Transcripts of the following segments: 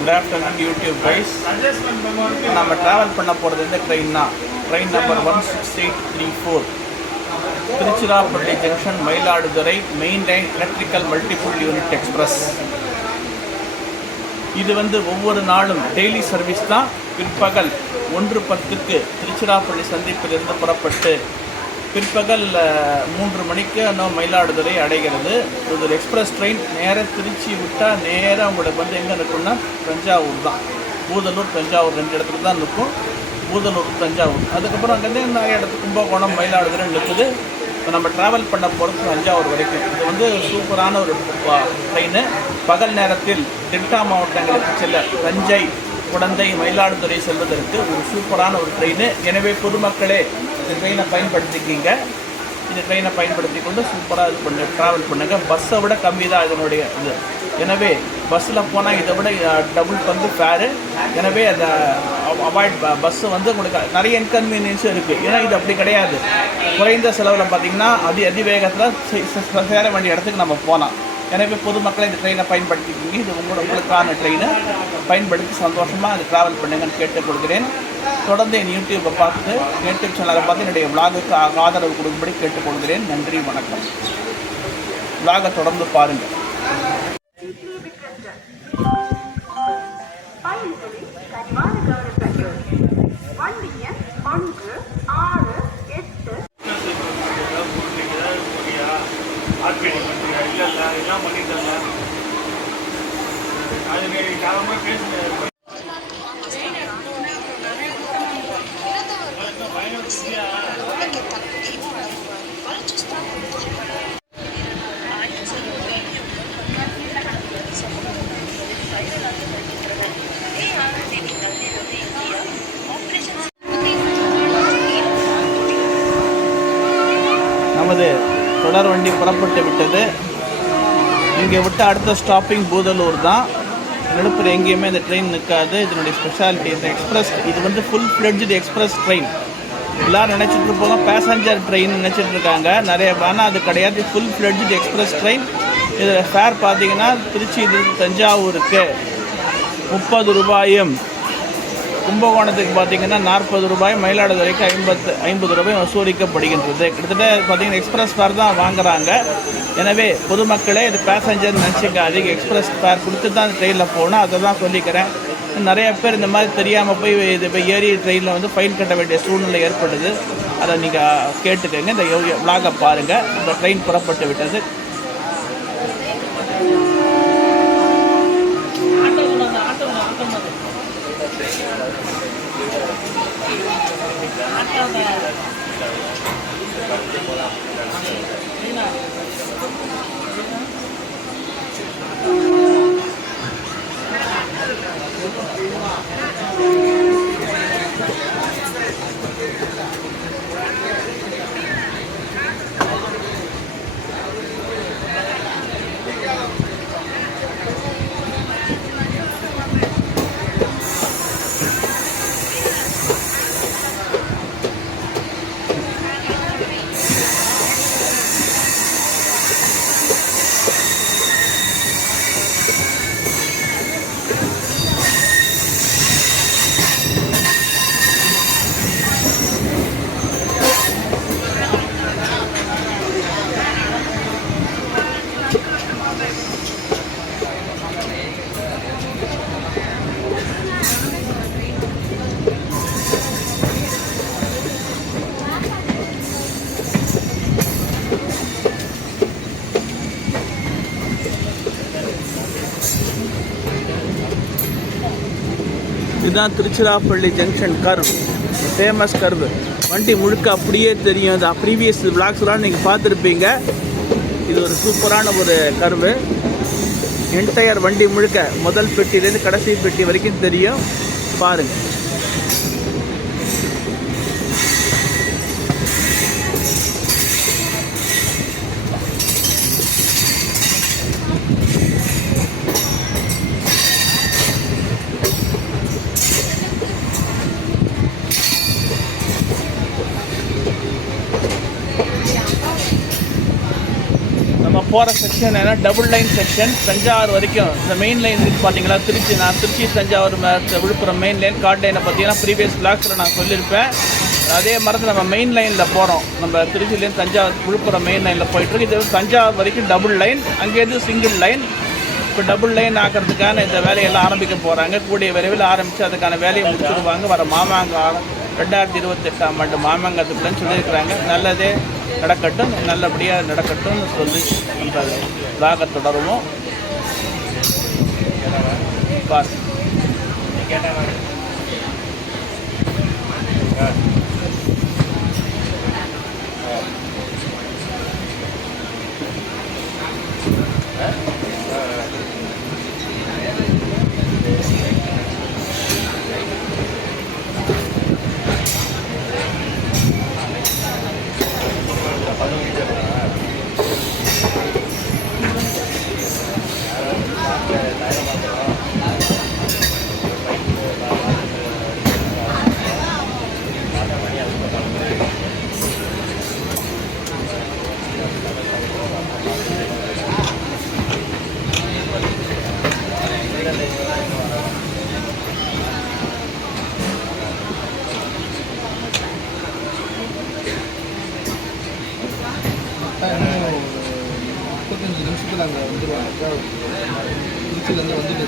Good afternoon YouTube guys. நம்ம travel பண்ண போகிறது இந்த ட்ரெயின் தான். Train number 16834 Tiruchirappalli junction Mayiladuthurai main line electrical multiple unit express. இது ஒவ்வொரு நாளும் டெய்லி சர்வீஸ் தான். பிற்பகல் 1:10 திருச்சிராப்பள்ளி சந்திப்பிலிருந்து புறப்பட்டு பிற்பகல் 3 மணிக்கு மயிலாடுதுறை அடைகிறது. இது ஒரு எக்ஸ்பிரஸ் ட்ரெயின். நேராக திருச்சி விட்டால் நேராக உங்களுக்கு எங்கே நிற்கும்னா தஞ்சாவூர் தான். பூதலூர் தஞ்சாவூர் 2 இடத்துல தான் நிற்கும். பூதலூர் தஞ்சாவூர், அதுக்கப்புறம் அங்கேருந்து நிறைய இடத்துக்கு கும்பகோணம் மயிலாடுதுறை நிற்குது. இப்போ நம்ம ட்ராவல் பண்ண போகிறது தஞ்சாவூர் வரைக்கும். இது சூப்பரான ஒரு ட்ரெயின். பகல் நேரத்தில் டெல்டா மாவட்டங்களுக்கு செல்ல தஞ்சை, குடந்தை, மயிலாடுதுறை செல்வதற்கு ஒரு சூப்பரான ஒரு ட்ரெயின். எனவே பொதுமக்களே இந்த ட்ரெயினை பயன்படுத்திக்கிங்க. இந்த ட்ரெயினை பயன்படுத்தி கொண்டு சூப்பராக இது ட்ராவல் பண்ணுங்கள். பஸ்ஸை விட கம்மி தான் இதனுடைய இது. எனவே பஸ்ஸில் போனால் இதை விட டபுள் பங்கு ஃபேரு. எனவே அதை அவாய்ட் பஸ்ஸு உங்களுக்கு நிறைய இன்கன்வீனியன்ஸும் இருக்குது. ஏன்னா இது அப்படி கிடையாது. குறைந்த செலவில் பார்த்திங்கன்னா அதிவேகத்தில் சேர வேண்டிய இடத்துக்கு நம்ம போகலாம். எனவே பொதுமக்களை இந்த ட்ரெயினை பயன்படுத்திக்கிங்க. இது உங்களுக்கான ட்ரெயினை பயன்படுத்தி சந்தோஷமாக அது ட்ராவல் பண்ணுங்கன்னு கேட்டுக்கொள்கிறேன். தொடர்ந்து என் யூடியூப்பை பார்த்து யூடியூப் சேனலை பார்த்து என்னுடைய விளாகுக்கு ஆதரவு கொடுக்கும்படி கேட்டுக்கொள்கிறேன். நன்றி, வணக்கம். விளாகை தொடர்ந்து பாருங்கள். எல்லாம் பண்ணிட்டாங்க. அது காலமாக பேசுகிறேன். நமது தொடர் வண்டி புறப்பட்டு விட்டது. இங்கே விட்டு அடுத்த ஸ்டாப்பிங் பூதலூர் தான். நடுப்புற எங்கேயுமே இந்த ட்ரெயின் நிற்காது. இதனுடைய ஸ்பெஷாலிட்டி இந்த எக்ஸ்பிரஸ். இது ஃபுல் ஃப்ளெட்ஜ்டு எக்ஸ்பிரஸ் ட்ரெயின். எல்லோரும் நினச்சிட்டு இருப்போங்க பேசஞ்சர் ட்ரெயின் நினச்சிட்டு இருக்காங்க நிறைய. ஆனால் அது கிடையாது. Full fledged express train. இதில் ஃபேர் பார்த்தீங்கன்னா திருச்சி தஞ்சாவூருக்கு 30 ரூபாயும், கும்பகோணத்துக்கு பார்த்திங்கன்னா 40 ரூபாய், மயிலாடுதுறைக்கு 50 ரூபாய் வசூலிக்கப்படுகின்றது. கிட்டத்தட்ட பார்த்திங்கன்னா எக்ஸ்பிரஸ் ஃபேர் தான் வாங்குகிறாங்க. எனவே பொதுமக்களே இது பேசஞ்சர் நினச்சிங்க. அதிக எக்ஸ்பிரஸ் ஃபேர் கொடுத்து தான் ட்ரெயினில் போகணும். அதை தான் சொல்லிக்கிறேன். நிறைய பேர் இந்த மாதிரி தெரியாமல் போய் இப்போ ஏறி ட்ரெயினில் ஃபைன் கட்ட வேண்டிய சூழ்நிலை ஏற்படுது. அதை நீங்கள் கேட்டுக்கோங்க. இந்த விளாகை பாருங்கள். இந்த ட்ரெயின் புறப்பட்டு விட்டது. இதுதான் Tiruchirappalli junction curve, famous curve. வண்டி முழுக்க அப்படியே தெரியும். இந்த ப்ரீவியஸ் விளாக்ஸ்லாம் நீங்கள் பார்த்துருப்பீங்க. இது ஒரு சூப்பரான ஒரு கர்வு. என்டையர் வண்டி முழுக்க முதல் பெட்டியிலேருந்து கடைசி பெட்டி வரைக்கும் தெரியும். பாருங்கள். போகிற செக்ஷன் ஏன்னா டபுள் லைன் செக்ஷன் தஞ்சாவூர் வரைக்கும். இந்த மெயின் லைன் இருக்குது பார்த்தீங்களா, Trichy Thanjavur Villupuram main line chord லைனை பார்த்தீங்கன்னா ப்ரீவியஸ் பிளாக்ஸில் நான் சொல்லியிருப்பேன். அதே மாதிரி நம்ம மெயின் லைனில் போகிறோம். நம்ம திருச்சியிலேருந்து தஞ்சாவூர் விழுப்புரம் மெயின் லைனில் போயிட்டுருக்கு. இது தஞ்சாவூர் வரைக்கும் டபுள் லைன், அங்கேருந்து சிங்கிள் லைன். இப்போ டபுள் லைன் ஆக்கிறதுக்கான இந்த வேலையெல்லாம் ஆரம்பிக்க போகிறாங்க. கூடிய விரைவில் ஆரம்பித்து அதுக்கான வேலையை முடிச்சுடுவாங்க. வர மாமாங்கம் 2028ஆம் ஆண்டு மாமாங்கத்துக்குள்ளேன்னு சொல்லியிருக்கிறாங்க. நல்லதே நடக்கட்டும், நல்லபடியாக நடக்கட்டும்னு சொல்லி நம்ம விளாக தொடருவோம். பார் நிமிஷத்தில் அங்கே வந்துடுவாங்க. திருச்சியிலேருந்து வந்துட்டு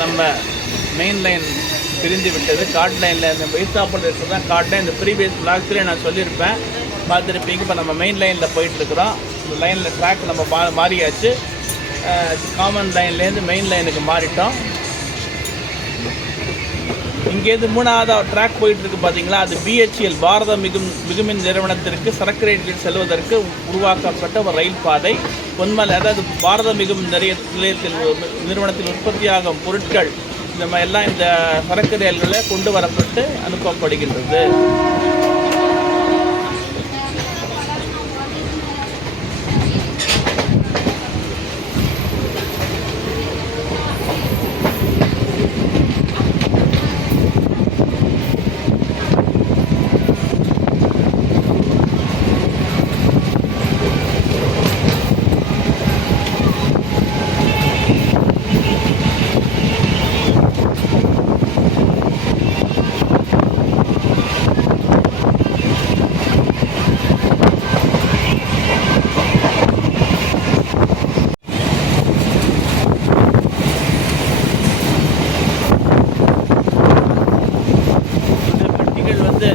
நம்ம மெயின் லைன் பிரிந்து விட்டது. கார்ட் லைனில் இந்த வைத்தாப்பல் இருக்கிறது தான் கார்ட் லைன். இந்த ப்ரீவியஸ் பிளாக்ஸ்லேயே நான் சொல்லியிருப்பேன், பார்த்துருப்பீங்க. இப்போ நம்ம மெயின் லைனில் போயிட்டுருக்குறோம். இந்த லைனில் ட்ராக் நம்ம மாறியாச்சு. காமன் லைன்லேருந்து மெயின் லைனுக்கு மாறிட்டோம். இங்கேருந்து மூணாவது ட்ராக் போயிட்டுருக்கு பார்த்தீங்களா, அது பிஹெச்எல் பாரத மிகுமின் நிறுவனத்திற்கு சரக்கு ரயில்களில் செல்வதற்கு உருவாக்கப்பட்ட ஒரு ரயில் பாதை. பொன்மலை, அதாவது பாரத மிகுமின் நிலையத்தில் நிறுவனத்தில் உற்பத்தியாகும் பொருட்கள் இந்த மாதிரி எல்லாம் இந்த சரக்கு ரயில்களில் கொண்டு வரப்பட்டு அனுப்பப்படுகின்றது. வந்து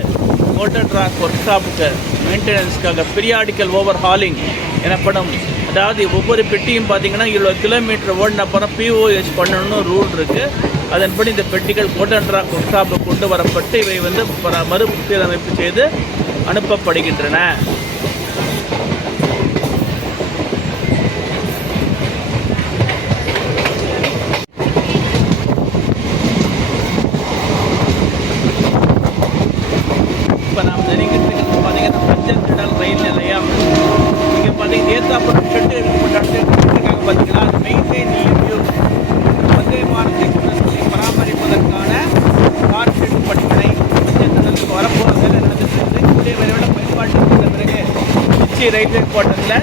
கோல்டன் ராக் ஒர்க் ஷாப்புக்கு மெயின்டெனன்ஸ்க்காக பீரியாடிக்கல் ஓவர் ஹாலிங் எனப்படும், அதாவது ஒவ்வொரு பெட்டியும் பார்த்தீங்கன்னா இவ்வளோ கிலோமீட்டர் ஓடின அப்புறம் பிஓஎஸ் பண்ணணும்னு ரூல் இருக்குது. அதன்படி இந்த பெட்டிகள் கோல்டன் ராக் ஒர்க் ஷாப்புக்கு கொண்டு வரப்பட்டு இவை வந்து மறுசீரமைப்பு செய்து அனுப்பப்படுகின்றன. இப்போ நாம் நெருங்கிட்டு பார்த்தீங்கன்னா பஞ்சர் திடல் ரயில் நிலையம். இங்கே பார்த்தீங்கன்னா ஏத்தாப்புறம் ஷெட்டு இருக்காங்க பார்த்தீங்களா, அது மெயின்டைன் வந்தே பாரத் எக்ஸ்பிரஸை பராமரிப்பதற்கான கார் ஷெட் பணிகளை பஞ்சர் திடலுக்கு வரப்போகிறதில் நடந்துட்டு கூடிய விரைவில் பயன்பாட்டுக்கு வந்த பிறகு திருச்சி ரயில்வே கோட்டத்தில்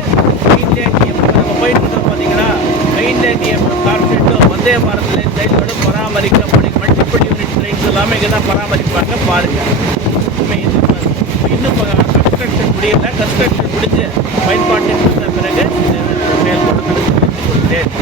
மெயின்டைன் நம்ம போயிட்டு இருக்கோம் பார்த்தீங்கன்னா, மெயின்டைன் கார் ஷெட்டும் வந்தே பாரத் ரயில்களோடு பராமரிக்கப்படும். மல்டிபிள் யூனிட் ட்ரெயின்ஸ் எல்லாமே இங்கே தான் பராமரிப்பாங்க. பாருங்கள், இன்னும் கன்ஸ்ட்ரக்ஷன் முடியல. கன்ஸ்ட்ரக்ஷன் முடிஞ்சு பயன்பாட்டுக்கு வந்த பிறகு செயல்பட்டு கொடுத்தேன்.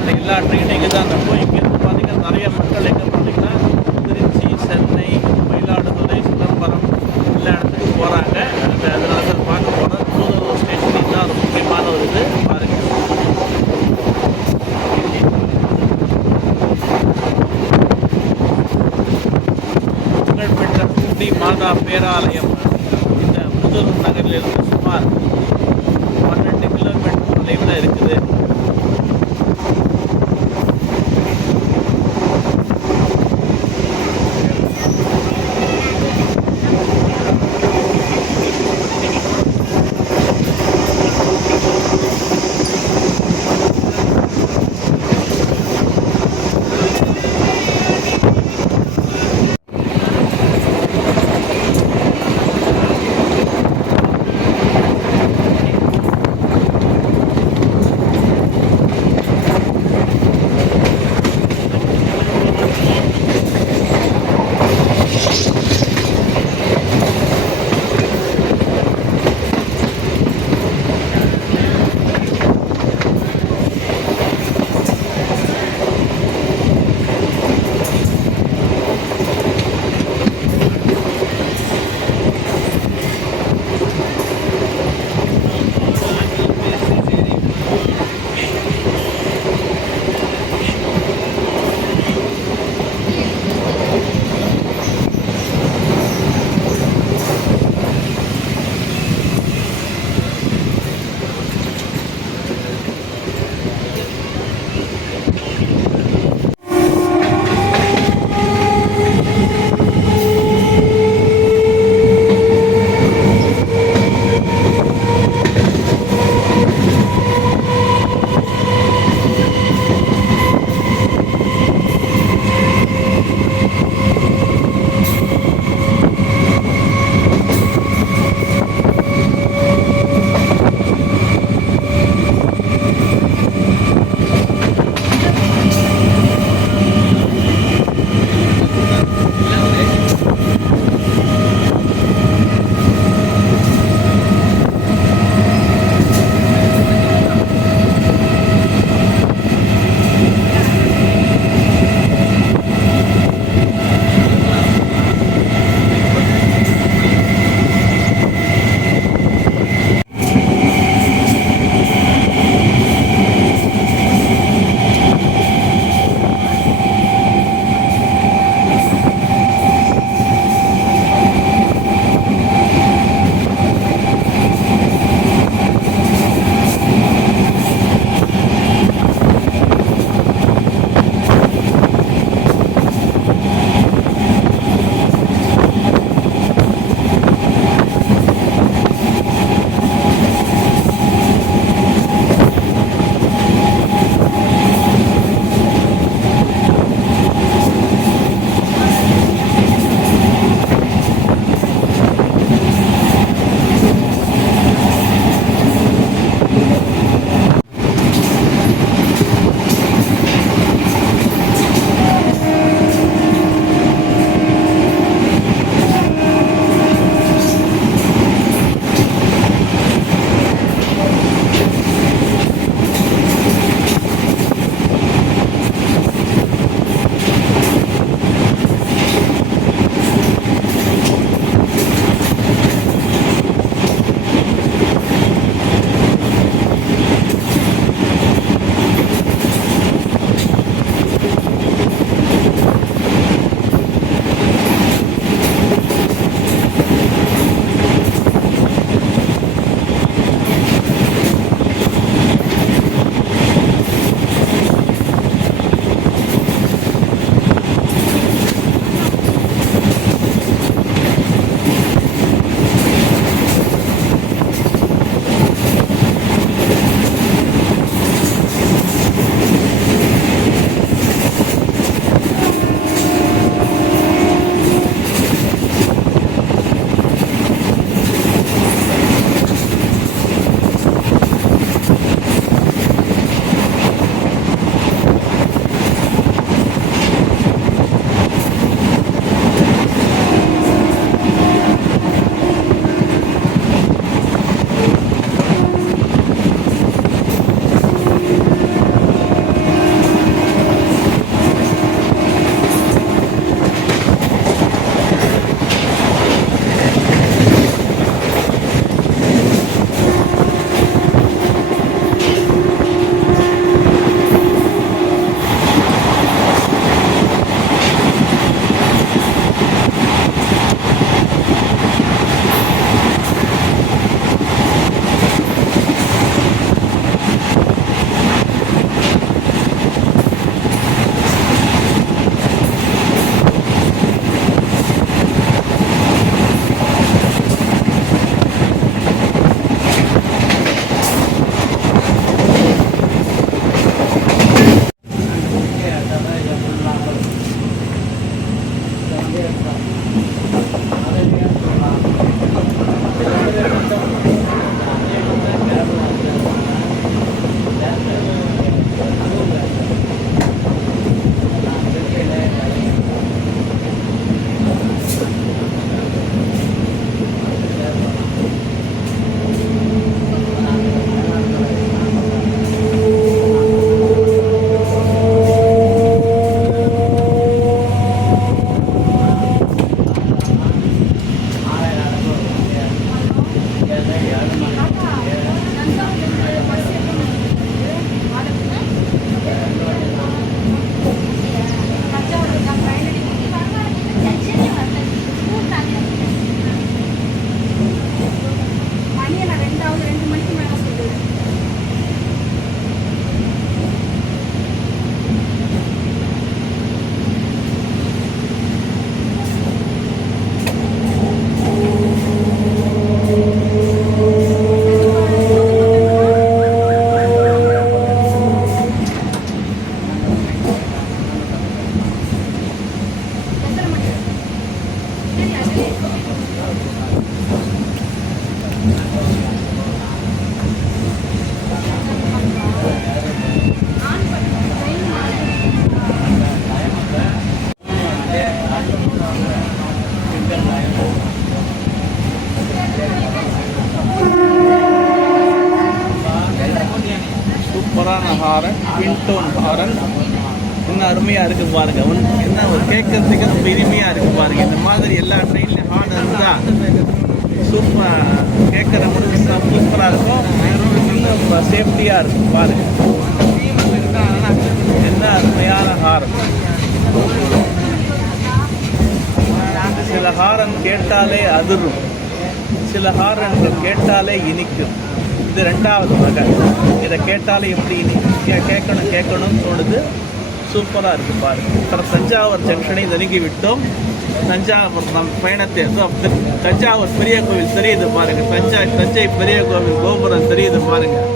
தமிழ்நாட்டில் எல்லா ட்ரெயினும் இங்கே தான் இருக்கும். இங்கேருந்து பார்த்திங்கன்னா நிறைய மக்கள் எங்கே பார்த்தீங்கன்னா திருச்சி, சென்னை, மயிலாடுதுறை, சிதம்பரம் எல்லா இடத்துக்கும் போகிறாங்க. அதனால தான் பார்க்க போகிறோம். தூதூர் ஸ்டேஷன் தான் ஒரு முக்கியமான ஒரு இது பாருங்கள். புகழ்பெற்ற பூண்டி மாதா பேராலயம் இந்த புதூர் நகரிலிருந்து சுமார் 12 கிலோமீட்டர் தொலைவில் இருக்குது. சூப்பரான ஹாரன், ட்வின்-டோன் ஹாரன். இன்னும் அருமையாக இருக்குது பாருங்கள். என்ன ஒரு கேட்கறதுக்கு ரொம்ப இனிமையாக இருக்குது பாருங்கள். இந்த மாதிரி எல்லா ட்ரெயின்லையும் ஹார்ன் இருந்தால் சூப்பராக கேட்குறவங்களுக்கு சூப்பராக இருக்கும். இன்னும் சேஃப்டியாக இருக்கும் பாருங்கள். என்ன அருமையான ஹாரன். சில ஹாரன் கேட்டாலே அதிரும், சில ஹாரன்கள் கேட்டாலே இனிக்கும். இது ரெண்டாவது வகை. இதை கேட்டாலே எப்படி கேட்கணும்னு தோணுது. சூப்பராக இருக்குது பாருங்கள். அப்புறம் தஞ்சாவூர் ஜங்ஷனை நெருங்கி விட்டோம். தஞ்சாவூர் நம் பயணத்தை தஞ்சாவூர் பெரிய கோவில் தெரியுது பாருங்கள். தஞ்சை பெரிய கோவில் கோபுரம் தெரியுது பாருங்கள்.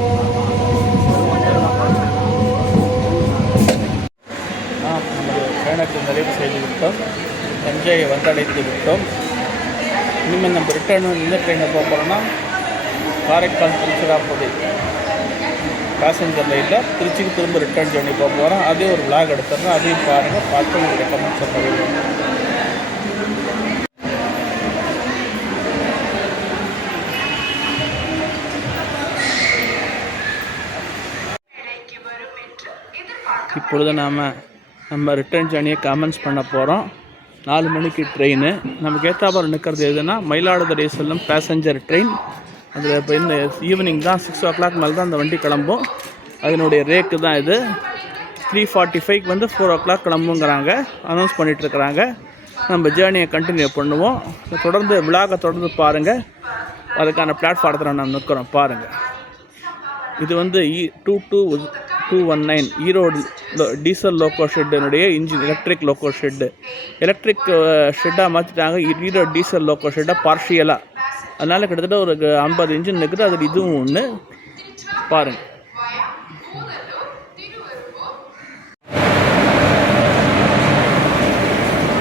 நமது பயணத்தை நிறைவு செய்து விட்டோம். தஞ்சையை வந்தடைந்து விட்டோம். இனிமேல் நம்ம ரிட்டர்ன் இந்த ட்ரெயினை போக போகிறோன்னா காரைக்கால் திருச்சிராப்பள்ளி பேசஞ்சர் லைனில் திருச்சிக்கு திரும்ப ரிட்டர்ன் ஜர்னி போக போகிறோம். அதே ஒரு விளாக் எடுத்துடுறோம். அதையும் பாருங்கள். பார்த்து உங்களுடைய கமெண்ட்ஸை பதிவு. இப்பொழுது நம்ம ரிட்டர்ன் ஜர்னியை கமெண்ட்ஸ் பண்ண போகிறோம். 4 மணிக்கு ட்ரெயின். நமக்கு ஏற்றாப்புல நிற்கிறது எதுனா மயிலாடுதுறை செல்லும் பேசஞ்சர் ட்ரெயின். அதில் இப்போ இந்த ஈவினிங் தான் 6 o'clock மேலே தான் அந்த வண்டி கிளம்பும். அதனுடைய ரேக்கு தான் இது. 3:45 வந்து 4 o'clock கிளம்புங்கிறாங்க, அனௌன்ஸ் பண்ணிகிட்ருக்குறாங்க. நம்ம ஜேர்னியை கண்டினியூ பண்ணுவோம். தொடர்ந்து விழாவை தொடர்ந்து பாருங்கள். அதுக்கான பிளாட்ஃபாரத்தில் நம்ம நிற்கிறோம் பாருங்கள். இது வந்து 22219 ஈரோடு டீசல் லோக்கோ ஷெட்டினுடைய engine electric loco shed. Electric ஷெட்டாக மாற்றிட்டாங்க. ஈரோடு டீசல் லோக்கோ ஷெட்டாக பார்ஷியலாக. அதனால் கிட்டத்தட்ட ஒரு 50 இன்ஜின் இருக்குது. அதில் இதுவும் ஒன்று பாருங்கள்.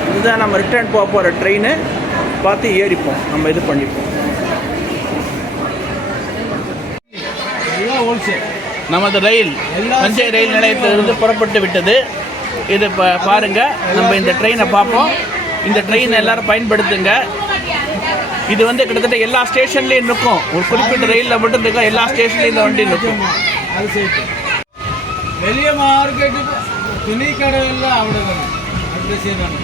இதுதான் நம்ம ரிட்டர்ன் போக போகிற ட்ரெயின். பார்த்து ஏறிப்போம், நம்ம இது பண்ணிப்போம். நமது ரயில் தஞ்சை ரயில் நிலையத்திலிருந்து புறப்பட்டு விட்டது. இது பாருங்கள். நம்ம இந்த ட்ரெயினை பார்ப்போம். இந்த ட்ரெயினை எல்லோரும் பயன்படுத்துங்க. இது வந்து கிட்டத்தட்ட எல்லா ஸ்டேஷன்லேயும் நிற்கும். ஒரு குறிப்பிட்ட ரயிலில் மட்டும் இருக்கா, எல்லா ஸ்டேஷன்லேயும் இந்த வண்டி நிற்கும். வெளியே மார்க்கெட்டு துணி கடையெல்லாம் அவ்வளோதானே. அப்படி செய்யணும்.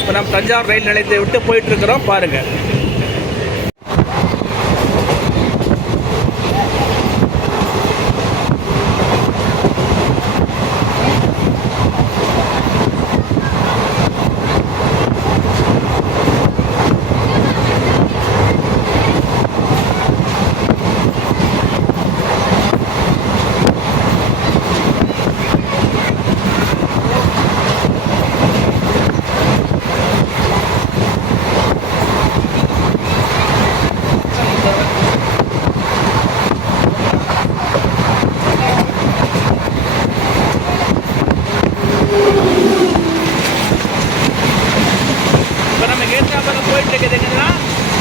இப்போ நம்ம தஞ்சாவூர் ரயில் நிலையத்தை விட்டு போயிட்டுருக்குறோம் பாருங்கள்.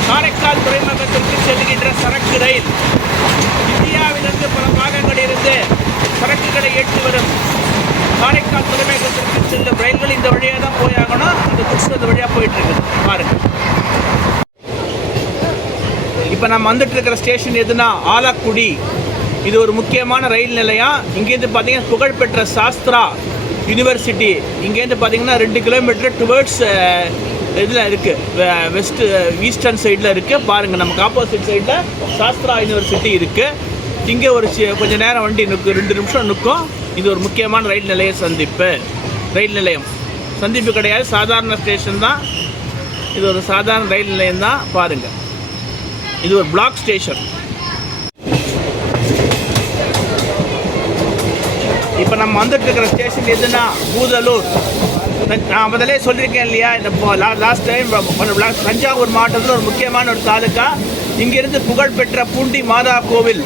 காரைக்கால் துறைமுகத்திற்கு செல்கின்ற சரக்கு ரயில். இந்தியாவிலிருந்து பல பாகங்களிலிருந்து சரக்குகளை ஏற்றி வரும் காரைக்கால் துறைமுகத்திற்கு செல்லும் ரயில்கள் இந்த வழியாக தான் போயாகணும். அந்த குட்ஸ் இந்த வழியாக போயிட்டுருக்குது பாருங்கள். இப்போ நம்ம வந்துட்டு இருக்கிற ஸ்டேஷன் எதுனா ஆலக்குடி. இது ஒரு முக்கியமான ரயில் நிலையம். இங்கேருந்து பார்த்தீங்கன்னா புகழ்பெற்ற சாஸ்திரா யூனிவர்சிட்டி இங்கேருந்து பார்த்தீங்கன்னா 2 கிலோமீட்டர் டுவர்ட்ஸ் இதில் இருக்குது, ஈஸ்டர்ன் சைடில் இருக்குது பாருங்கள். நமக்கு ஆப்போசிட் சைடில் சாஸ்திரா யூனிவர்சிட்டி இருக்குது. இங்கே ஒரு கொஞ்சம் நேரம் வண்டி நிற்கும், 2 நிமிஷம் நிற்கும். இது ஒரு முக்கியமான ரயில் நிலைய ரயில் நிலையம் சந்திப்பு கிடையாது, சாதாரண ஸ்டேஷன் தான். இது ஒரு சாதாரண ரயில் நிலையம் தான் பாருங்கள். இது ஒரு பிளாக் ஸ்டேஷன். இப்போ நம்ம வந்துட்டு இருக்கிற ஸ்டேஷன் எதுனா பூதலூர். நான் முதலே சொல்லியிருக்கேன் இல்லையா, இந்த லாஸ்ட் டைம் தஞ்சாவூர் மாவட்டத்தில் ஒரு முக்கியமான ஒரு தாலுக்கா. இங்கிருந்து புகழ்பெற்ற பூண்டி மாதா கோவில்,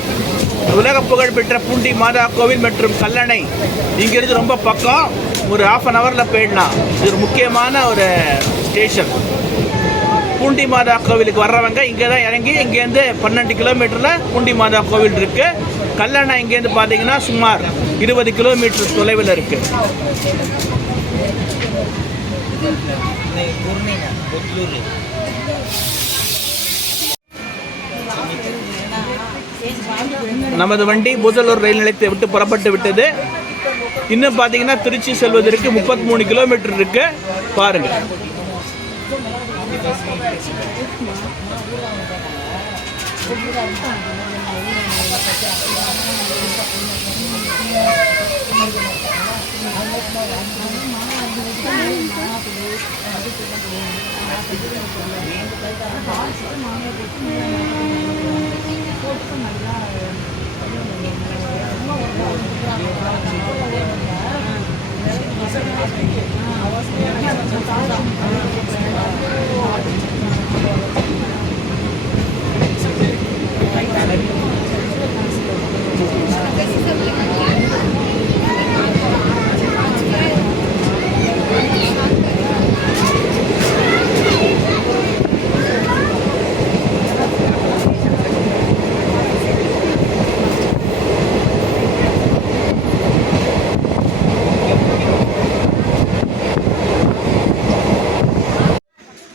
உலக புகழ்பெற்ற பூண்டி மாதா கோவில் மற்றும் கல்லணை இங்கிருந்து ரொம்ப பக்கம். ஒரு ½ அன் ஹவரில் போயிடலாம். இது ஒரு முக்கியமான ஒரு ஸ்டேஷன். பூண்டி மாதா கோவிலுக்கு வர்றவங்க இங்கே தான் இறங்கி இங்கேருந்து 12 கிலோமீட்டரில் பூண்டி மாதா கோவில் இருக்குது. கல்லணை இங்கேருந்து பார்த்தீங்கன்னா சுமார் 20 கிலோமீட்டர் தொலைவில் இருக்குது. நமது வண்டி பூதலூர் ரயில் நிலையத்தை விட்டு புறப்பட்டு விட்டது. இன்னும் பார்த்தீங்கன்னா திருச்சி செல்வதற்கு 33 கிலோமீட்டர் இருக்கு. பாருங்க.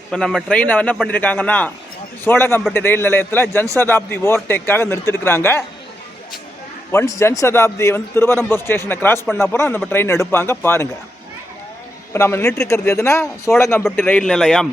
இப்போ நம்ம ட்ரெயினை என்ன பண்ணியிருக்காங்கன்னா சோழகம்பட்டி ரயில் நிலையத்தில் ஜன்சதாப்தி ஓவர்டேக்காக நிறுத்திருக்கிறாங்க. ஒன்ஸ் ஜன்சதாப்தி வந்து திருவரம்பூர் ஸ்டேஷனை கிராஸ் பண்ண அப்புறம் நம்ம ட்ரெயின் எடுப்பாங்க. பாருங்கள். இப்போ நம்ம நின்றுட்டுருக்கிறது எதுனா சோழகம்பட்டி ரயில் நிலையம்.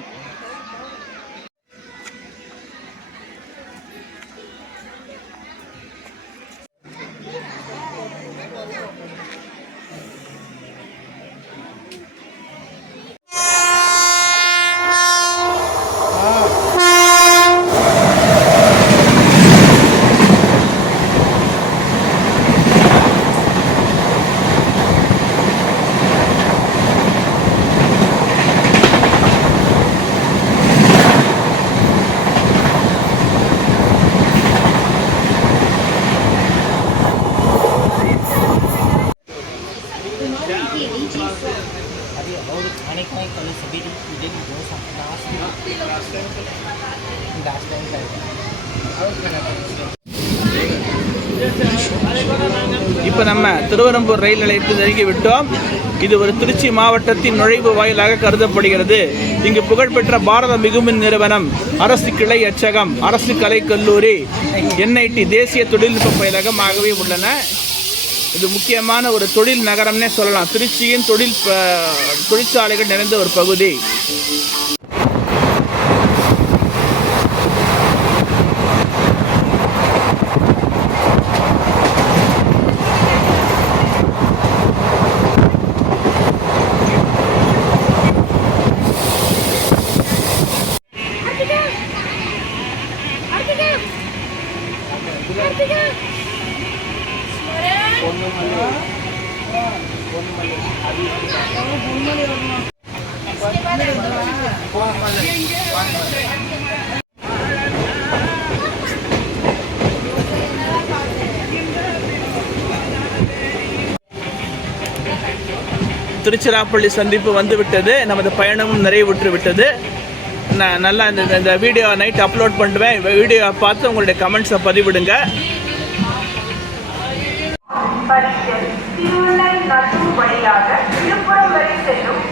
இப்போ நம்ம திருவரம்பூர் ரயில் நிலையத்தில் நெருங்கி விட்டோம். இது ஒரு திருச்சி மாவட்டத்தின் நுழைவு வாயிலாக கருதப்படுகிறது. இங்கு புகழ்பெற்ற பாரத மிகுமின் நிறுவனம், அரசு கிளை அச்சகம், அரசு கலைக்கல்லூரி, NIT தேசிய தொழில்நுட்ப பயிலகம் ஆகவே உள்ளன. இது முக்கியமான ஒரு தொழில் நகரம்னே சொல்லலாம். திருச்சியின் தொழிற்சாலைகள் நிறைந்த ஒரு பகுதி. திருச்சிராப்பள்ளி சந்திப்பு வந்து விட்டது. நமது பயணமும் நிறைவுற்று விட்டது. நான் நல்லா இந்த வீடியோ நைட் அப்லோட் பண்ணுவேன். வீடியோ பார்த்து உங்களுடைய கமெண்ட்ஸை பதிவிடுங்க. திருவள்ளை நடு வழியாக விழுப்புரம் வரை செல்லும்